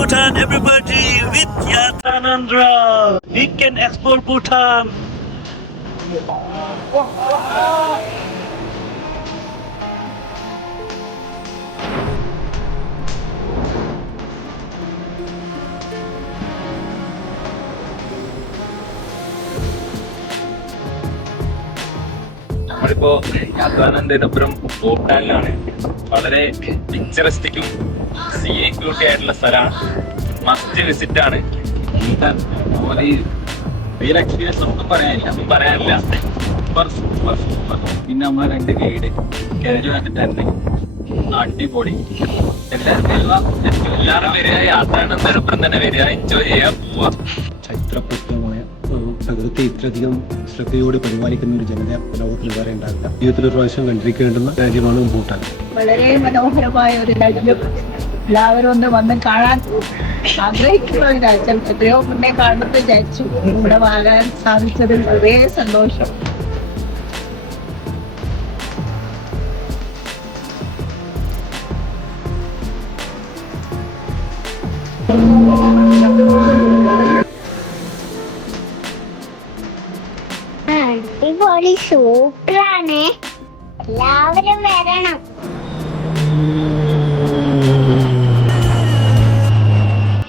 Bhutan, everybody, with Yatanandra. We can explore Bhutan. നമ്മളിപ്പോ യാത്രാനന്ദപുരം ഭൂട്ടാനിലാണ് വളരെ പിക്ചറിസ്റ്റിക്കും beauty ആയിട്ടുള്ള സ്ഥലമാണ്. മസ്റ്റ് വിസിറ്റ് ആണ്. എക്സ്പീരിയൻസ് ഒന്നും പറയാനില്ല. ഒന്നും പറയാനില്ല. സൂപ്പർ സൂപ്പർ സൂപ്പർ പിന്നെ നമ്മളെ രണ്ട് ഗൈഡ് തന്നെ. അടിപൊളി. എല്ലാവരും വരിക. എല്ലാവരും വരിക. യാത്രാനന്തപുരം തന്നെ വരിക. എൻജോയ് ചെയ്യാൻ പോവാ ചരിത്രപ്രസിദ്ധമായ ഏഹ്, പ്രകൃതി ഇത്രയധികം ശ്രദ്ധയോടെ പരിപാലിക്കുന്ന ഒരു ജനത ലോകത്തിൽ വേറെ ഉണ്ടാകില്ല ജീവിതത്തിൽ ഒരു പ്രാവശ്യം കണ്ടിരിക്കേണ്ടുന്ന രാജ്യമാണ് ഭൂട്ടാൻ വളരെ മനോഹരമായ ഒരു രാജ്യം എല്ലാവരും ഒന്ന് വന്ന് കാണാൻ ആഗ്രഹിക്കുന്ന ഒരു രാജ്യം. എത്രയോ മുന്നേ കാണുന്നത് വിചാരിച്ചു. ഇവിടെ വാങ്ങാൻ സാധിച്ചതിൽ വളരെ സന്തോഷം. അടിപൊളി സൂപ്പറാണ്. എല്ലാവരും വരണം